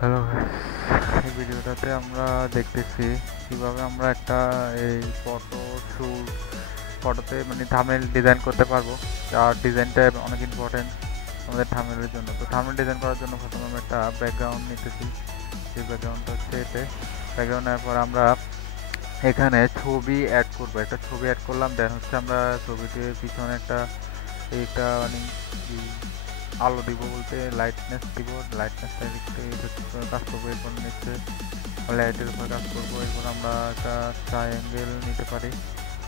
Hello guys, এই ভিডিওটাতে আমরা দেখতেছি কিভাবে আমরা একটা এই ফটোতে মানে থাম্বনেল ডিজাইন করতে পারবো। আর ডিজাইনটা অনেক ইম্পর্টেন্ট আমাদের থাম্বনেলের জন্য। তো থাম্বনেল ডিজাইন করার জন্য প্রথমে আমরা একটা ব্যাকগ্রাউন্ড নিতেছি। সেই ব্যাকগ্রাউন্ডটা হচ্ছে এতে। ব্যাকগ্রাউন্ড নেওয়ার পর আমরা এখানে ছবি অ্যাড করবো। একটা ছবি অ্যাড করলাম, দেন হচ্ছে আমরা ছবিটির পিছনে একটা মানে আলো দিব, বলতে লাইটনেস দিব। লাইটনেসটা একটু কাজ করবো। এরপর নিচে লাইটের উপর কাজ করবো। এরপর আমরা একটা ট্রায়াঙ্গেল নিতে পারি।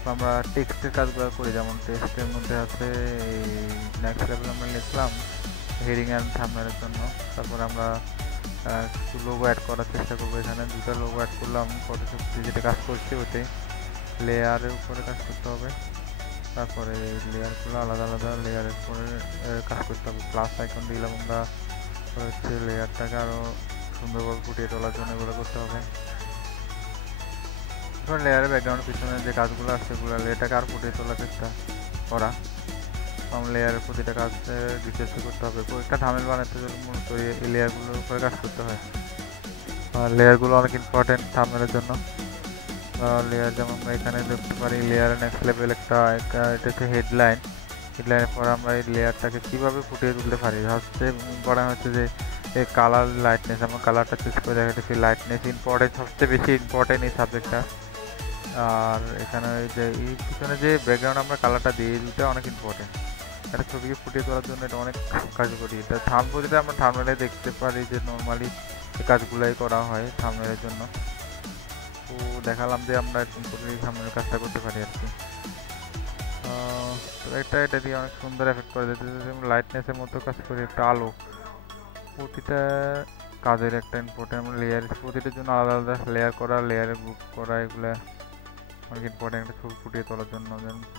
তো আমরা টেক্সটের কাজগুলো করি, যেমন টেক্সটের মধ্যে আছে এই নেক্সট লেভেল আমরা লিখলাম হেডিং অ্যান্ড থাম্বনেলের জন্য। তারপর আমরা কিছু লোগো অ্যাড করার চেষ্টা করবো। এখানে দুটো লোগো অ্যাড করলাম। ফটোশপ যেটা কাজ করছি ওইটাই লেয়ারের উপরে কাজ করতে হবে। তারপরে লেয়ারগুলো আলাদা আলাদা লেয়ারের পরে কাজ করতে হবে। প্লাস আইকন দিলাম আমরা, হচ্ছে লেয়ারটাকে আরও সুন্দরভাবে ফুটিয়ে তোলার জন্য এগুলো করতে হবে। এবার লেয়ারের ব্যাকগ্রাউন্ডের পিছনে যে কাজগুলো আছে সেগুলো লেয়ারটাকে আর ফুটিয়ে তোলার চেষ্টা করা। লেয়ারের প্রতিটা কাজ ডিটেলসে করতে হবে। তো একটা থাম্বনেল বানাতে গেলে মূলত এই লেয়ারগুলোর উপরে কাজ করতে হয়। আর লেয়ারগুলো অনেক ইম্পর্টেন্ট থাম্বনেলের জন্য। লেয়ার যেমন আমরা এখানে দেখতে পারি, লেয়ার নেক্সট লেভেল এটা হচ্ছে হেডলাইন। হেডলাইনের পর আমরা এই লেয়ারটাকে কীভাবে ফুটিয়ে তুলতে পারি হচ্ছে ইম্পর্টেন্ট হচ্ছে যে এই কালার লাইটনেস। আমরা কালারটা চুজ করে দেখাচ্ছি। লাইটনেস ইম্পর্টেন্ট, সবচেয়ে বেশি ইম্পর্টেন্ট এই সাবজেক্টটা। আর এখানে যে এই পিছনে যে ব্যাকগ্রাউন্ড আমরা কালারটা দিই, এই দুটো অনেক ইম্পর্টেন্ট। একটা ছবিকে ফুটিয়ে তোলার জন্য এটা অনেক কার্যকরী। এটা প্রতিটা আমরা থাম্বনেলে দেখতে পারি যে নর্মালি এই কাজগুলোই করা হয় থাম্বনেলের জন্য। তো দেখালাম যে আমরা এরকম করে থাম্বনেলের কাজটা করতে পারি আর কি। তো এটা দিয়ে অনেক সুন্দর এফেক্ট করে দিতে। লাইটনেসের মতো কাজ করি, একটা আলো প্রতিটা কাজের একটা ইম্পর্টেন্ট। আমরা লেয়ার প্রতিটার জন্য আলাদা আলাদা লেয়ার করা, লেয়ারে গ্রুপ করা, এগুলো অনেক ইম্পর্টেন্ট একটা ছবি ফুটিয়ে তোলার জন্য।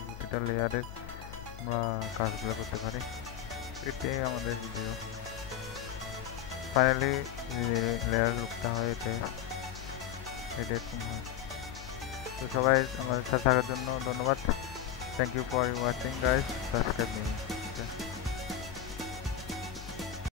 প্রতিটা লেয়ারের আমরা কাজগুলো করতে পারি। এটাই আমাদের ভিডিও। ফাইনালি লেয়ার লুকটা হয় এটা এরকম হয়। তো সবাই আমাদের সাথে থাকার জন্য ধন্যবাদ। Thank you for watching guys, subscribe me.